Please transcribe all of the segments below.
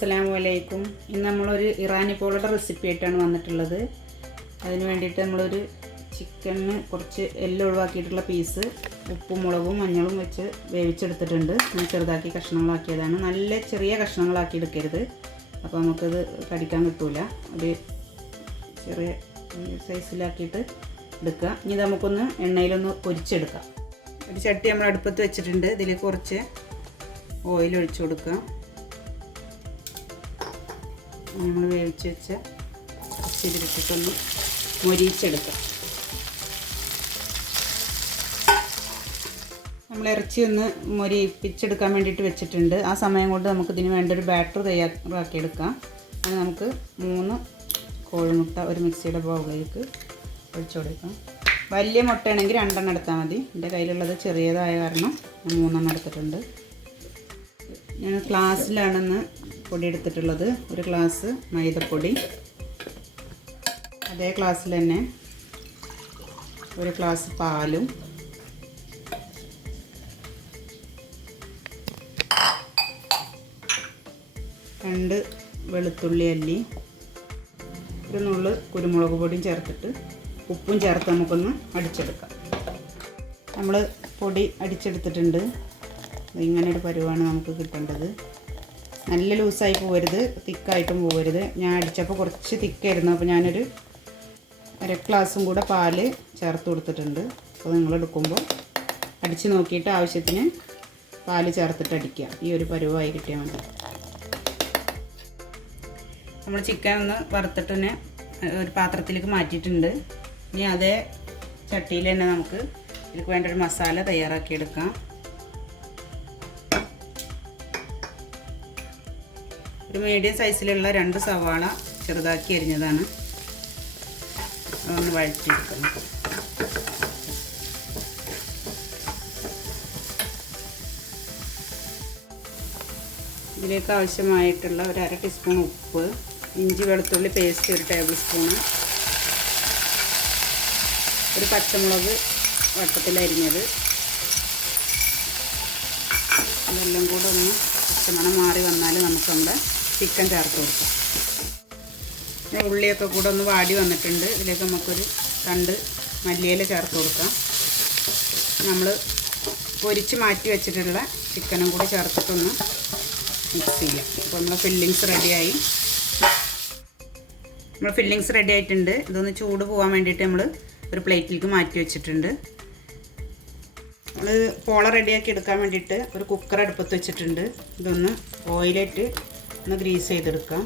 അസ്സലാമു ഇന്ന് നമ്മളൊരു ഇറാനി പോളയുടെ റെസിപ്പി ആയിട്ടാണ് വന്നിട്ടുള്ളത്. അതിന് വേണ്ടിയിട്ട് നമ്മളൊരു ചിക്കനിന് കുറച്ച് എല്ല് ഒഴിവാക്കിയിട്ടുള്ള പീസ് ഉപ്പും മുളകും മഞ്ഞളും വെച്ച് വേവിച്ചെടുത്തിട്ടുണ്ട്. ഞാൻ ചെറുതാക്കി കഷ്ണങ്ങളാക്കിയതാണ്. നല്ല ചെറിയ കഷ്ണങ്ങളാക്കി എടുക്കരുത്, അപ്പോൾ നമുക്കത് കടിക്കാൻ കിട്ടില്ല. ഒരു ചെറിയ സൈസിലാക്കിയിട്ട് എടുക്കുക. ഇനി നമുക്കൊന്ന് എണ്ണയിലൊന്ന് പൊരിച്ചെടുക്കാം. ഒരു ചട്ടി നമ്മൾ അടുപ്പത്ത് വെച്ചിട്ടുണ്ട്. ഇതിലേക്ക് കുറച്ച് ഓയിൽ ഒഴിച്ചു കൊടുക്കുക. നമ്മൾ വേവിച്ച് വെച്ച ഇതിലിട്ടിട്ടൊന്ന് മൊരിയിച്ചെടുക്കാം. നമ്മൾ ഇറച്ചി ഒന്ന് മൊരിയിപ്പിച്ചെടുക്കാൻ വേണ്ടിയിട്ട് വെച്ചിട്ടുണ്ട്. ആ സമയം കൊണ്ട് നമുക്കിതിന് വേണ്ട ഒരു ബാറ്റർ തയ്യാറാക്കിയെടുക്കാം. അത് നമുക്ക് 3 കോഴിമുട്ട ഒരു മിക്സിയുടെ ബൗളിലേക്ക് ഒഴിച്ചു കൊടുക്കാം. വലിയ മുട്ടയാണെങ്കിൽ 2 എടുത്താൽ മതി. എൻ്റെ കയ്യിലുള്ളത് ചെറിയതായ കാരണം ഞാൻ 3 എടുത്തിട്ടുണ്ട്. ഞാൻ ഗ്ലാസ്സിലാണെന്ന് പൊടി എടുത്തിട്ടുള്ളത്. ഒരു ഗ്ലാസ് മൈദപ്പൊടി, അതേ ഗ്ലാസ്സിൽ തന്നെ ഒരു ഗ്ലാസ് പാലും, രണ്ട് വെളുത്തുള്ളി അല്ലി, ഒരു നുള്ള് കുരുമുളക് പൊടിയും ചേർത്തിട്ട് ഉപ്പും ചേർത്ത് നമുക്കൊന്ന് അടിച്ചെടുക്കാം. നമ്മൾ പൊടി അടിച്ചെടുത്തിട്ടുണ്ട്. ഇങ്ങനെ ഒരു പരുവാണ് നമുക്ക് കിട്ടേണ്ടത്. നല്ല ലൂസായി പോകരുത്, തിക്കായിട്ടും പോകരുത്. ഞാൻ അടിച്ചപ്പോൾ കുറച്ച് തിക്കായിരുന്നു, അപ്പോൾ ഞാനൊരു 1 ഗ്ലാസും കൂടെ പാല് ചേർത്ത് കൊടുത്തിട്ടുണ്ട്. അപ്പോൾ നിങ്ങളെടുക്കുമ്പോൾ അടിച്ച് നോക്കിയിട്ട് ആവശ്യത്തിന് പാല് ചേർത്തിട്ട് അടിക്കുക. ഈ ഒരു പരുവായി കിട്ടിയാൽ മതി. നമ്മൾ ചിക്കൻ ഒന്ന് വറുത്തിട്ട് ഒരു പാത്രത്തിലേക്ക് മാറ്റിയിട്ടുണ്ട്. ഇനി അതേ ചട്ടിയിൽ തന്നെ നമുക്ക് ഇതിലേക്ക് വേണ്ട ഒരു മസാല തയ്യാറാക്കിയെടുക്കാം. ഒരു മീഡിയം സൈസിലുള്ള 2 സവാള ചെറുതാക്കി അരിഞ്ഞതാണ്. അതൊന്ന് വഴറ്റിയെടുക്കണം. ഇതിലേക്ക് ആവശ്യമായിട്ടുള്ള ഒരു 1/2 ടീസ്പൂൺ ഉപ്പ്, ഇഞ്ചി വെളുത്തുള്ളി പേസ്റ്റ് 1 ടേബിൾ സ്പൂണ്, ഒരു പച്ചമുളക് വട്ടത്തിൽ അരിഞ്ഞത്, ഇതെല്ലാം കൂടെ ഒന്ന് പച്ചമണം മാറി വന്നാൽ നമുക്ക് നമ്മുടെ ചിക്കൻ ചേർത്ത് കൊടുക്കാം. ഉള്ളിയൊക്കെ കൂടെ ഒന്ന് വാടി വന്നിട്ടുണ്ട്. ഇതിലേക്ക് നമുക്കൊരു 2 മല്ലിയില ചേർത്ത് കൊടുക്കാം. നമ്മൾ പൊരിച്ച് മാറ്റി വെച്ചിട്ടുള്ള ചിക്കനും കൂടി ചേർത്തിട്ടൊന്ന് മിക്സ് ചെയ്യാം. അപ്പോൾ നമ്മുടെ ഫില്ലിങ്സ് റെഡിയായി. നമ്മൾ ഫില്ലിങ്സ് റെഡി ആയിട്ടുണ്ട്. ഇതൊന്ന് ചൂട് പോകാൻ വേണ്ടിയിട്ട് നമ്മൾ ഒരു പ്ലേറ്റിലേക്ക് മാറ്റി വെച്ചിട്ടുണ്ട്. നമ്മൾ പോള റെഡിയാക്കി എടുക്കാൻ വേണ്ടിയിട്ട് ഒരു കുക്കർ അടുപ്പത്ത് വെച്ചിട്ടുണ്ട്. ഇതൊന്ന് ഓയിലിട്ട് ഒന്ന് ഗ്രീസ് ചെയ്തെടുക്കാം.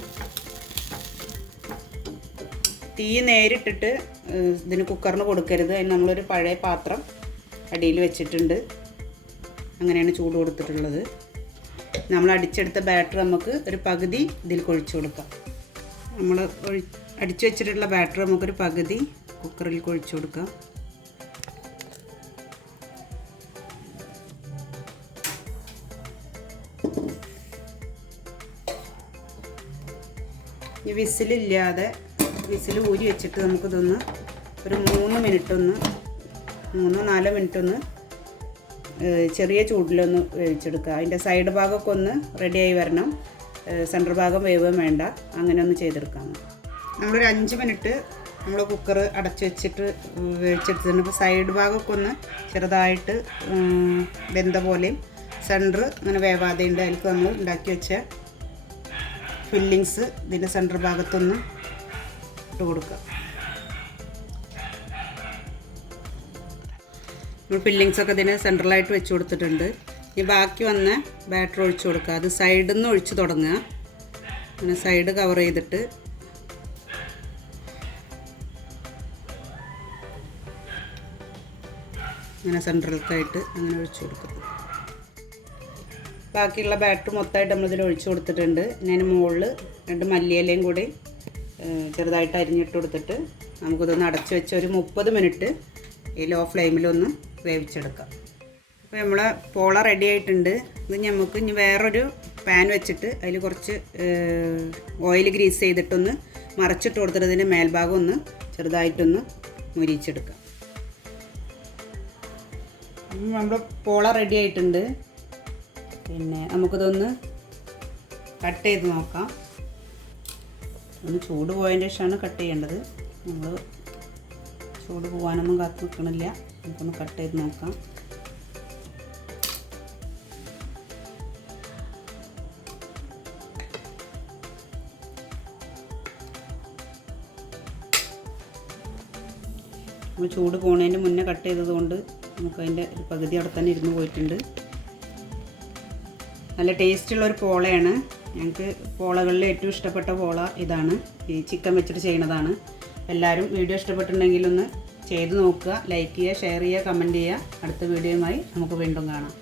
തീ നേരിട്ടിട്ട് ഇതിന് കുക്കറിന് കൊടുക്കരുത്. അതിന് നമ്മളൊരു പഴയ പാത്രം അടിയിൽ വെച്ചിട്ടുണ്ട്. അങ്ങനെയാണ് ചൂട് കൊടുത്തിട്ടുള്ളത്. നമ്മൾ അടിച്ചെടുത്ത ബാറ്റർ നമുക്ക് ഒരു പകുതി ഇതിൽ ഒഴിച്ചു കൊടുക്കാം. നമ്മൾ അടിച്ചു വെച്ചിട്ടുള്ള ബാറ്റർ നമുക്കൊരു പകുതി കുക്കറിൽ ഒഴിച്ചു കൊടുക്കാം. ഈ വിസിലില്ലാതെ വിസിൽ ഊരി വെച്ചിട്ട് നമുക്കിതൊന്ന് ഒരു 3-4 മിനിറ്റ് ഒന്ന് ചെറിയ ചൂടിലൊന്ന് വേവിച്ചെടുക്കുക. അതിൻ്റെ സൈഡ് ഭാഗമൊക്കെ ഒന്ന് റെഡിയായി വരണം. സെൻറ്റർ ഭാഗം വേവുകയും വേണ്ട. അങ്ങനെ ഒന്ന് ചെയ്തെടുക്കാം. നമ്മളൊരു 5 മിനിറ്റ് നമ്മൾ കുക്കർ അടച്ച് വെച്ചിട്ട് വേവിച്ചെടുത്തിട്ടുണ്ട്. ഇപ്പോൾ സൈഡ് ഭാഗമൊക്കെ ഒന്ന് ചെറുതായിട്ട് വെന്ത പോലെയും സെൻറ്റർ അങ്ങനെ വേവാതെയുണ്ട്. അതിലേക്ക് നമ്മൾ ഉണ്ടാക്കി വെച്ച ഫില്ലിങ്സ് ഇതിൻ്റെ സെൻറ്റർ ഭാഗത്തൊന്ന് ഇട്ട് കൊടുക്കുക. നമ്മൾ ഫില്ലിങ്സൊക്കെ ഇതിന് സെൻട്രലായിട്ട് വെച്ച് കൊടുത്തിട്ടുണ്ട്. ഇനി ബാക്കി വന്ന ബാറ്റർ ഒഴിച്ച് കൊടുക്കുക. അത് സൈഡിൽ നിന്ന് ഒഴിച്ച് തുടങ്ങുക. അങ്ങനെ സൈഡ് കവർ ചെയ്തിട്ട് അങ്ങനെ സെൻട്രൽക്കായിട്ട് അങ്ങനെ ഒഴിച്ച് കൊടുക്കുക. ബാക്കിയുള്ള ബാറ്റർ മൊത്തമായിട്ട് നമ്മളിതിൽ ഒഴിച്ച് കൊടുത്തിട്ടുണ്ട്. ഞാൻ മുകളിൽ 2 മല്ലിയിലയും കൂടി ചെറുതായിട്ട് അരിഞ്ഞിട്ട് കൊടുത്തിട്ട് നമുക്കിതൊന്ന് അടച്ച് വെച്ച് ഒരു 30 മിനിറ്റ് ഈ ലോ ഫ്ലെയിമിലൊന്ന് വേവിച്ചെടുക്കാം. അപ്പോൾ നമ്മളെ പോള റെഡി ആയിട്ടുണ്ട്. ഇത് നമുക്ക് ഇനി വേറൊരു പാൻ വെച്ചിട്ട് അതിൽ കുറച്ച് ഓയിൽ ഗ്രീസ് ചെയ്തിട്ടൊന്ന് മറച്ചിട്ട് കൊടുത്തിട്ട് ഇതിൻ്റെ മേൽഭാഗം ഒന്ന് ചെറുതായിട്ടൊന്ന് മുരിച്ചെടുക്കാം. നമ്മുടെ പോള റെഡി ആയിട്ടുണ്ട്. പിന്നെ നമുക്കിതൊന്ന് കട്ട് ചെയ്ത് നോക്കാം. ഒന്ന് ചൂട് പോയതിന് ശേഷമാണ് കട്ട് ചെയ്യേണ്ടത്. നമ്മൾ ചൂട് പോകാനൊന്നും കാത്തു നിൽക്കണില്ല. നമുക്കൊന്ന് കട്ട് ചെയ്ത് നോക്കാം. നമ്മൾ ചൂട് പോകുന്നതിന് മുന്നേ കട്ട് ചെയ്തതുകൊണ്ട് നമുക്കതിൻ്റെ ഒരു പകുതി അവിടെ തന്നെ ഇരുന്ന് പോയിട്ടുണ്ട്. നല്ല ടേസ്റ്റുള്ളൊരു പോളയാണ്. ഞങ്ങൾക്ക് പോളകളിൽ ഏറ്റവും ഇഷ്ടപ്പെട്ട പോള ഇതാണ്. ഈ ചിക്കൻ വെച്ചിട്ട് ചെയ്യുന്നതാണ്. എല്ലാവരും വീഡിയോ ഇഷ്ടപ്പെട്ടിട്ടുണ്ടെങ്കിൽ ഒന്ന് ചെയ്ത് നോക്കുക. ലൈക്ക് ചെയ്യുക, ഷെയർ ചെയ്യുക, കമൻറ്റ് ചെയ്യുക. അടുത്ത വീഡിയോയുമായി നമുക്ക് വീണ്ടും കാണാം.